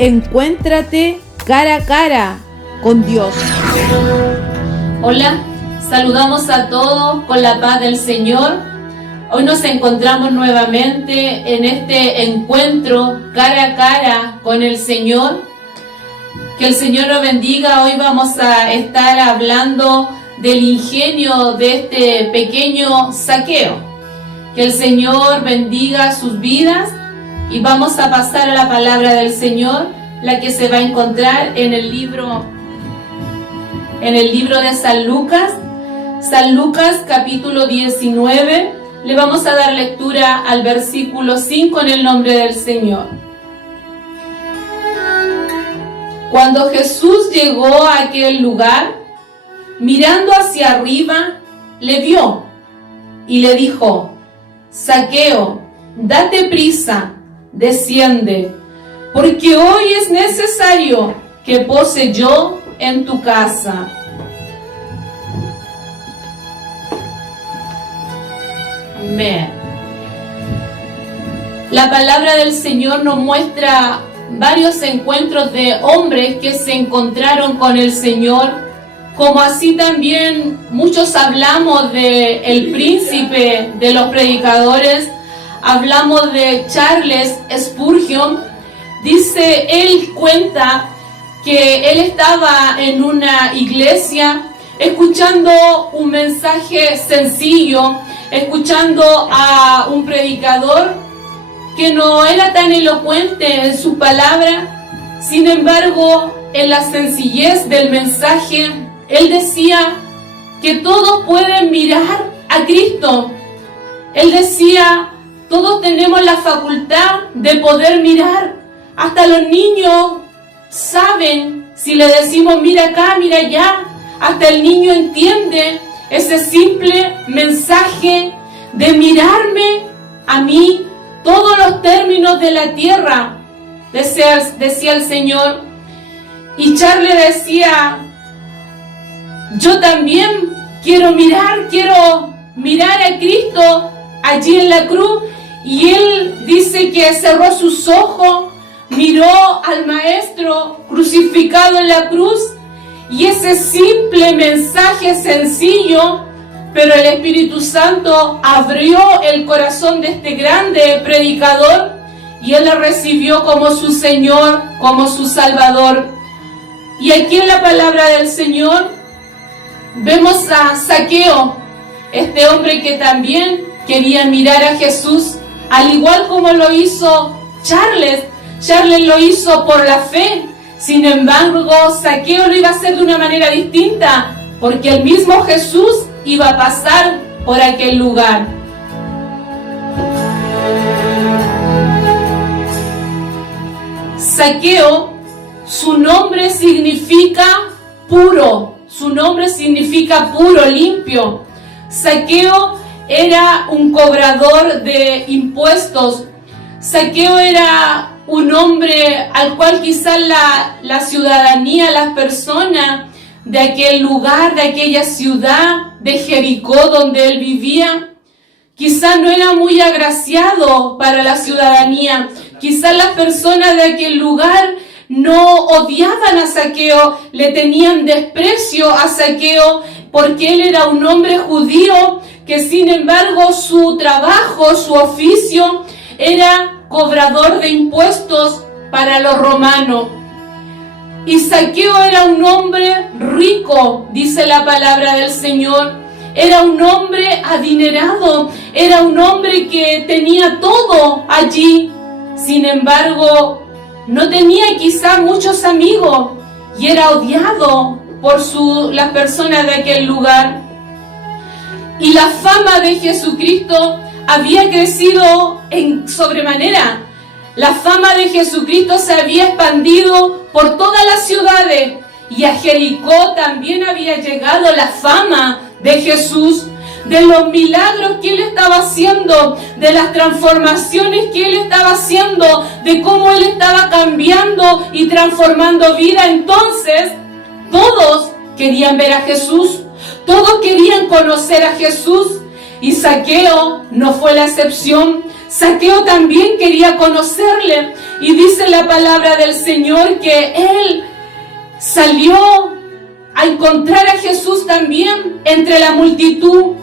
Encuéntrate cara a cara con Dios. Hola, saludamos a todos con la paz del Señor. Hoy nos encontramos nuevamente en este encuentro cara a cara con el Señor. Que el Señor nos bendiga. Hoy vamos a estar hablando del ingenio de este pequeño Zaqueo. Que el Señor bendiga sus vidas y vamos a pasar a la palabra del Señor, la que se va a encontrar en el libro de San Lucas capítulo 19. Le vamos a dar lectura al versículo 5 en el nombre del Señor. Cuando Jesús llegó a aquel lugar, mirando hacia arriba, le vio y le dijo: Zaqueo, date prisa, desciende, porque hoy es necesario que pose yo en tu casa. Amén. La palabra del Señor nos muestra varios encuentros de hombres que se encontraron con el Señor, como así también muchos hablamos de el príncipe de los predicadores, hablamos de Charles Spurgeon. Dice, él cuenta que él estaba en una iglesia escuchando un mensaje sencillo, escuchando a un predicador que no era tan elocuente en sus palabras. Sin embargo, en la sencillez del mensaje, él decía que todos pueden mirar a Cristo. Él decía, todos tenemos la facultad de poder mirar. Hasta los niños saben, si le decimos mira acá, mira allá, hasta el niño entiende ese simple mensaje de mirarme a mí, todos los términos de la tierra, decía el Señor. Y Charles decía, yo también quiero mirar a Cristo allí en la cruz. Y él dice que cerró sus ojos, miró al Maestro crucificado en la cruz, y ese simple mensaje sencillo, pero el Espíritu Santo abrió el corazón de este grande predicador y él le recibió como su Señor, como su Salvador. Y aquí en la palabra del Señor vemos a Zaqueo, este hombre que también quería mirar a Jesús, al igual como lo hizo Charles. Charles lo hizo por la fe. Sin embargo, Zaqueo lo iba a hacer de una manera distinta, porque el mismo Jesús iba a pasar por aquel lugar. Zaqueo, su nombre significa puro, limpio. Zaqueo era un cobrador de impuestos. Zaqueo era un hombre al cual quizás la ciudadanía, las personas de aquel lugar, de aquella ciudad de Jericó donde él vivía, quizás no era muy agraciado para la ciudadanía. Quizás las personas de aquel lugar no odiaban a Zaqueo, le tenían desprecio a Zaqueo, porque él era un hombre judío que sin embargo su trabajo, su oficio era cobrador de impuestos para los romanos. Y Zaqueo era un hombre rico, dice la palabra del Señor. Era un hombre adinerado, era un hombre que tenía todo allí. Sin embargo, no tenía quizá muchos amigos y era odiado por las personas de aquel lugar. Y la fama de Jesucristo había crecido en sobremanera. La fama de Jesucristo se había expandido por todas las ciudades y a Jericó también había llegado la fama de Jesús, de los milagros que él estaba haciendo, de las transformaciones que él estaba haciendo, de cómo él estaba cambiando y transformando vida. Entonces, todos querían ver a Jesús, todos querían conocer a Jesús, y Zaqueo no fue la excepción. Zaqueo también quería conocerle, y dice la palabra del Señor que él salió a encontrar a Jesús también entre la multitud.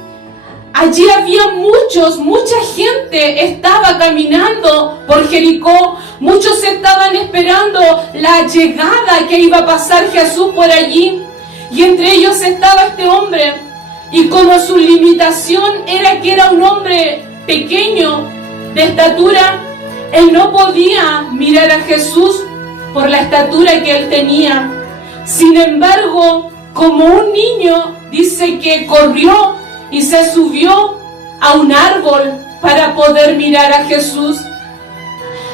Allí había mucha gente estaba caminando por Jericó, muchos estaban esperando la llegada que iba a pasar Jesús por allí, y entre ellos estaba este hombre, y como su limitación era que era un hombre pequeño de estatura, él no podía mirar a Jesús por la estatura que él tenía. Sin embargo, como un niño, dice que corrió y se subió a un árbol para poder mirar a Jesús.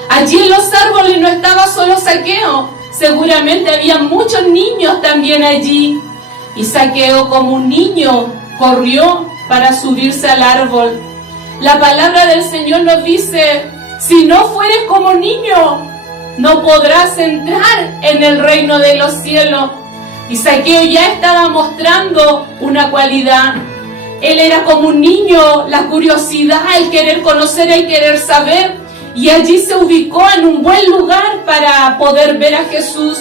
Allí en los árboles no estaba solo Zaqueo, seguramente había muchos niños también allí. Y Zaqueo, como un niño, corrió para subirse al árbol. La palabra del Señor nos dice: si no fueres como niño, no podrás entrar en el reino de los cielos. Y Zaqueo ya estaba mostrando una cualidad. Él era como un niño, la curiosidad, el querer conocer, el querer saber. Y allí se ubicó en un buen lugar para poder ver a Jesús.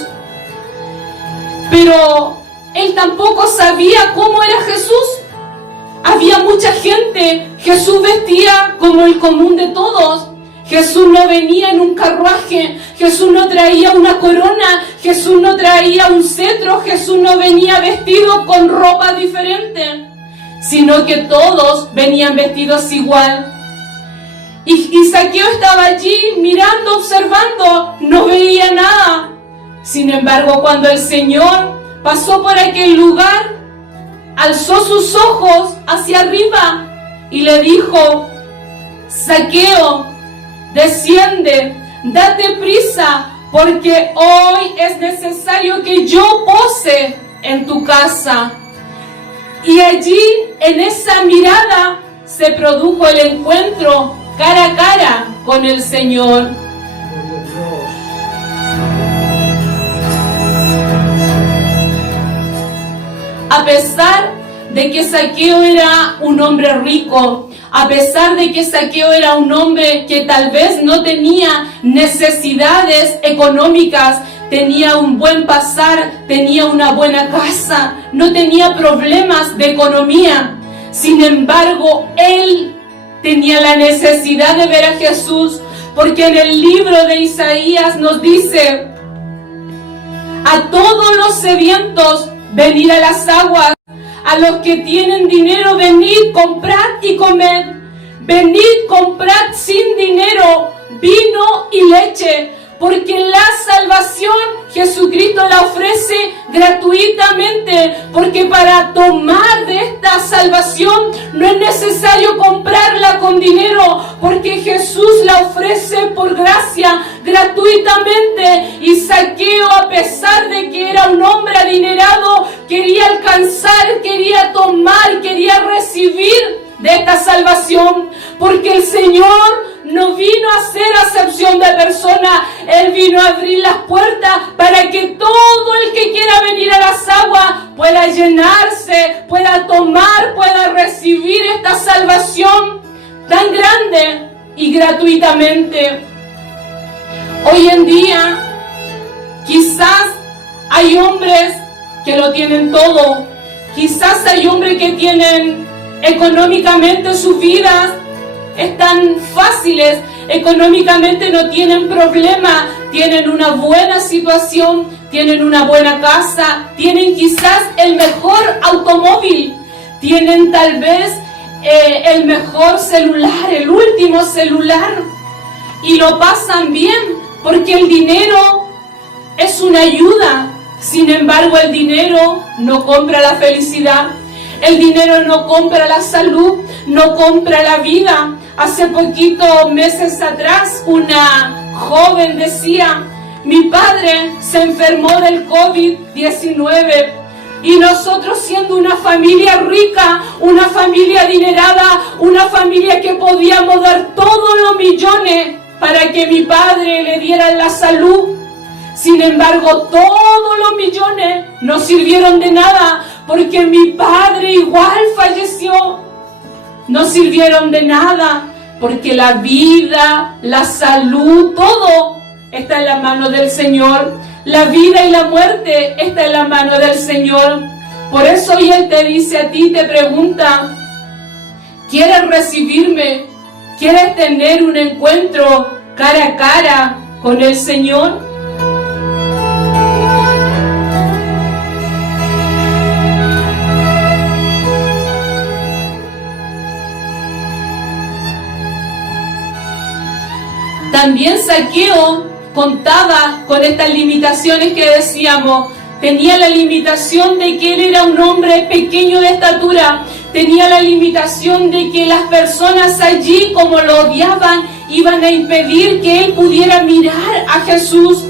Pero él tampoco sabía cómo era Jesús. Había mucha gente. Jesús vestía como el común de todos. Jesús no venía en un carruaje, Jesús no traía una corona, Jesús no traía un cetro, Jesús no venía vestido con ropa diferente, sino que todos venían vestidos igual. Y Zaqueo estaba allí mirando, observando, no veía nada. Sin embargo, cuando el Señor pasó por aquel lugar, alzó sus ojos hacia arriba y le dijo: Zaqueo, desciende, date prisa, porque hoy es necesario que yo pose en tu casa. Y allí, en esa mirada, se produjo el encuentro cara a cara con el Señor. A pesar de que Zaqueo era un hombre rico, a pesar de que Zaqueo era un hombre que tal vez no tenía necesidades económicas, tenía un buen pasar, tenía una buena casa, no tenía problemas de economía. Sin embargo, él tenía la necesidad de ver a Jesús, porque en el libro de Isaías nos dice: a todos los sedientos, venid a las aguas. A los que tienen dinero, venid, comprad y comed. Venid, comprad sin dinero vino y leche, porque la salvación Jesucristo la ofrece gratuitamente, porque para tomar de esta salvación no es necesario comprarla con dinero, porque Jesús la ofrece por gracia, gratuitamente. Y Zaqueo, a pesar de que era un hombre adinerado, quería alcanzar, quería tomar, quería recibir de esta salvación, porque el Señor no vino a hacer acepción de personas, Él vino a abrir las puertas para que todo el que quiera venir a las aguas pueda llenarse, pueda tomar, pueda recibir esta salvación tan grande y gratuitamente. Hoy en día, quizás hay hombres que lo tienen todo, quizás hay hombres que tienen económicamente sus vidas están fáciles, económicamente no tienen problema, tienen una buena situación, tienen una buena casa, tienen quizás el mejor automóvil, tienen tal vez el mejor celular, el último celular, y lo pasan bien, porque el dinero es una ayuda. Sin embargo, el dinero no compra la felicidad. El dinero no compra la salud, no compra la vida. Hace poquitos meses atrás, una joven decía: mi padre se enfermó del COVID-19 y nosotros, siendo una familia rica, una familia adinerada, una familia que podíamos dar todos los millones para que mi padre le dieran la salud. Sin embargo, todos los millones no sirvieron de nada, porque mi padre igual falleció. No sirvieron de nada. porque la vida, la salud, todo está en las manos del Señor. La vida y la muerte está en las manos del Señor. Por eso hoy Él te dice a ti, te pregunta, ¿quieres recibirme? ¿Quieres tener un encuentro cara a cara con el Señor? También Zaqueo contaba con estas limitaciones que decíamos. Tenía la limitación de que él era un hombre pequeño de estatura. Tenía la limitación de que las personas allí, como lo odiaban, iban a impedir que él pudiera mirar a Jesús.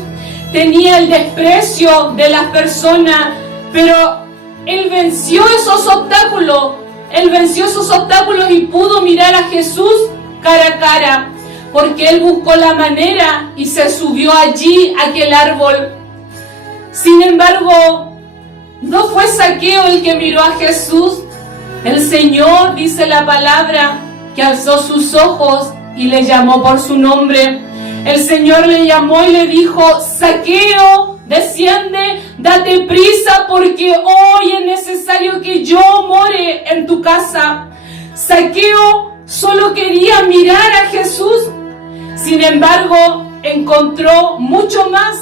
Tenía el desprecio de las personas, pero él venció esos obstáculos. Él venció esos obstáculos y pudo mirar a Jesús cara a cara, porque él buscó la manera y se subió allí a aquel árbol. Sin embargo, no fue Zaqueo el que miró a Jesús. El Señor, dice la palabra, que alzó sus ojos y le llamó por su nombre. El Señor le llamó y le dijo, Zaqueo, desciende, date prisa, porque hoy es necesario que yo more en tu casa. Zaqueo solo quería mirar a Jesús. Sin embargo, encontró mucho más,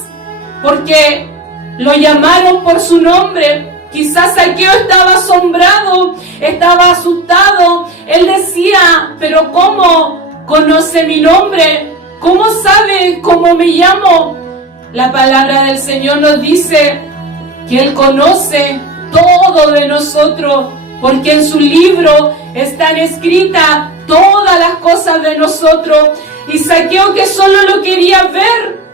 porque lo llamaron por su nombre. Quizás Zaqueo estaba asombrado, estaba asustado. Él decía, pero ¿cómo conoce mi nombre? ¿Cómo sabe cómo me llamo? La palabra del Señor nos dice que Él conoce todo de nosotros, porque en su libro están escritas todas las cosas de nosotros. Y Zaqueo, que solo lo quería ver,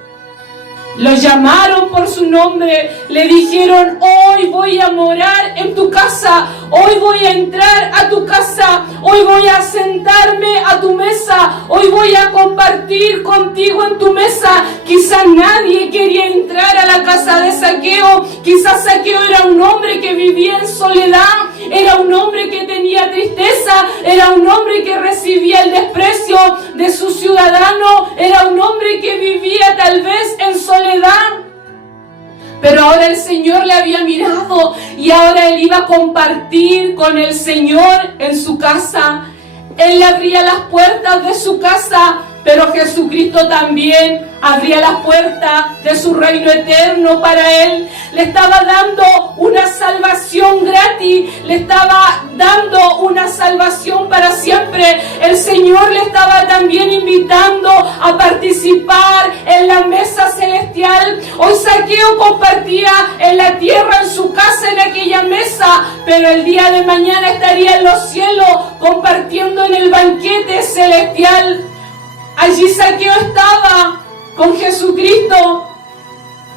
lo llamaron por su nombre, le dijeron, hoy voy a morar en tu casa, hoy voy a entrar a tu casa, hoy voy a sentarme a tu mesa, hoy voy a compartir contigo en tu mesa. Quizás nadie quería entrar a la casa de Zaqueo. Quizás Zaqueo era un hombre que vivía en soledad, era un hombre que tenía tristeza, era un hombre que recibía el desprecio de su ciudadano, era un hombre que vivía tal vez en soledad. Pero ahora el Señor le había mirado y ahora él iba a compartir con el Señor en su casa. Él le abría las puertas de su casa, pero Jesucristo también abría las puertas de su reino eterno para él. Le estaba dando una salvación gratis, le estaba dando una salvación para siempre. El Señor le estaba también invitando a participar en la mesa celestial. Hoy Zaqueo compartía en la tierra, en su casa, en aquella mesa, pero el día de mañana estaría en los cielos compartiendo en el banquete celestial. Allí Zaqueo estaba con Jesucristo,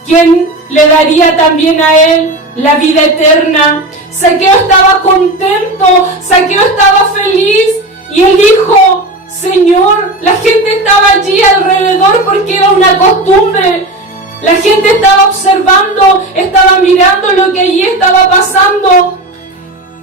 quien le daría también a él la vida eterna. Zaqueo estaba contento, Zaqueo estaba feliz, y él dijo, Señor, la gente estaba allí alrededor porque era una costumbre. La gente estaba observando, estaba mirando lo que allí estaba pasando.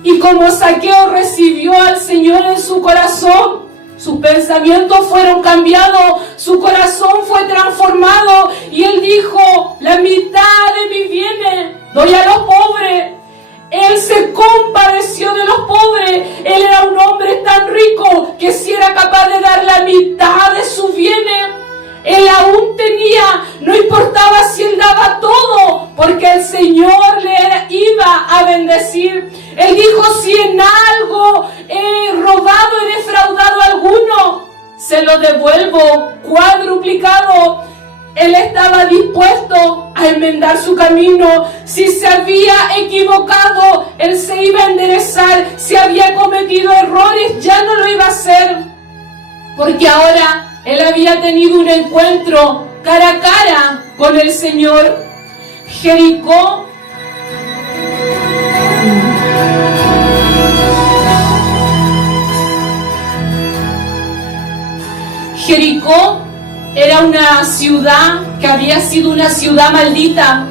Y como Zaqueo recibió al Señor en su corazón, sus pensamientos fueron cambiados, su corazón fue transformado y él dijo, la mitad de mis bienes doy a los pobres. Él se compadeció de los pobres. Él era un hombre tan rico que si era capaz de dar la mitad de sus bienes, él aún tenía, no importaba si él daba todo, porque el Señor le iba a bendecir. Él dijo, si en algo he robado, he defraudado a alguno, se lo devuelvo cuadruplicado. Él estaba dispuesto a enmendar su camino. Si se había equivocado, él se iba a enderezar. Si había cometido errores, ya no lo iba a hacer, porque ahora él había tenido un encuentro cara a cara con el Señor. Jericó era una ciudad que había sido una ciudad maldita.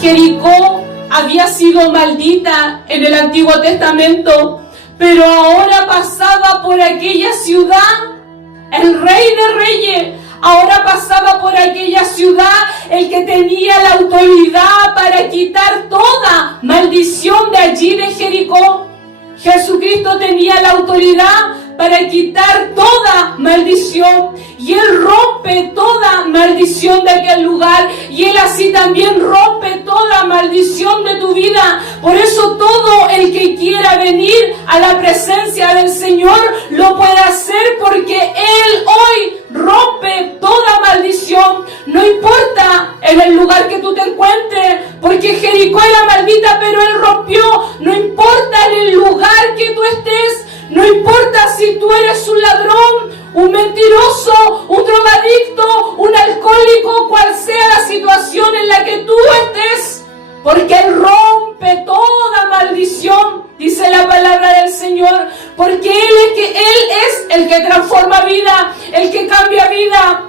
Jericó había sido maldita en el Antiguo Testamento, pero ahora pasaba por aquella ciudad el Rey de Reyes, ahora pasaba por aquella ciudad, el que tenía la autoridad para quitar toda maldición de allí de Jericó. Jesucristo tenía la autoridad para quitar toda maldición, y Él rompe toda maldición de aquel lugar, y Él así también rompe toda maldición de tu vida. Por eso todo el que quiera venir a la presencia del Señor lo puede hacer, porque Él hoy rompe toda maldición. No importa en el lugar que tú te encuentres, porque Jericó era maldita, pero Él rompió. No importa en el lugar que tú estés, no importa si tú eres un ladrón, un mentiroso, un drogadicto, un alcohólico, cual sea la situación en la que tú estés, porque Él rompe toda maldición, dice la palabra del Señor, porque Él es el que transforma vida, el que cambia vida.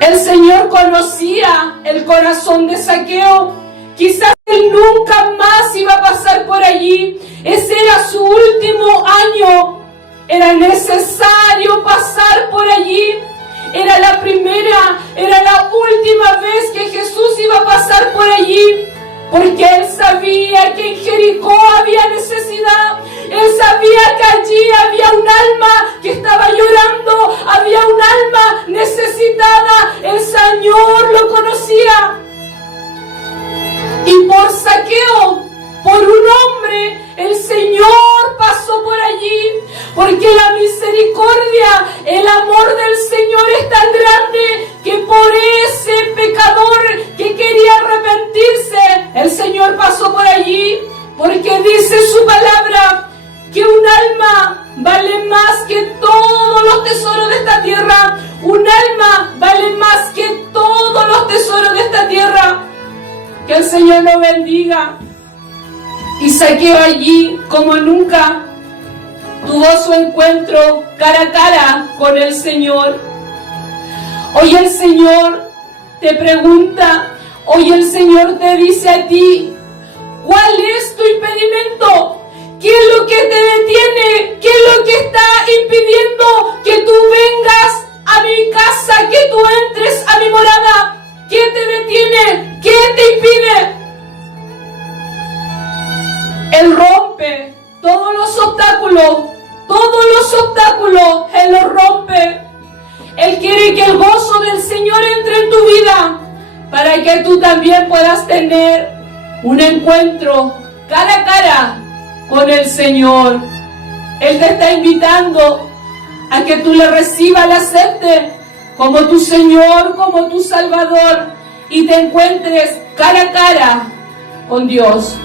El Señor conocía el corazón de Zaqueo. Quizás él nunca más iba a pasar por allí. Ese era su último año. Era necesario pasar por allí. Era la primera, era la última vez que Jesús iba a pasar por allí. Porque Él sabía que en Jericó había necesidad. Él sabía que allí había un alma que estaba llorando. Había un alma necesitada. El Señor lo conocía. Y por Zaqueo, por un hombre, el Señor pasó por allí, porque la misericordia, el amor del Señor es tan grande que por ese pecador que quería arrepentirse, el Señor pasó por allí, porque dice su palabra que un alma vale más que todos los tesoros de esta tierra. Un alma vale más que todos los tesoros de esta tierra. Que el Señor lo bendiga. Y Zaqueo allí, como nunca, tuvo su encuentro cara a cara con el Señor. Hoy el Señor te pregunta, hoy el Señor te dice a ti, ¿cuál es tu impedimento? ¿Qué es lo que te detiene? ¿Qué es lo que está impidiendo que tú vengas a mi casa, que tú entres a mi morada? ¿Qué te detiene? ¿Qué te impide? Él rompe todos los obstáculos, Él los rompe. Él quiere que el gozo del Señor entre en tu vida, para que tú también puedas tener un encuentro cara a cara con el Señor. Él te está invitando a que tú le recibas, le aceptes como tu Señor, como tu Salvador, y te encuentres cara a cara con Dios.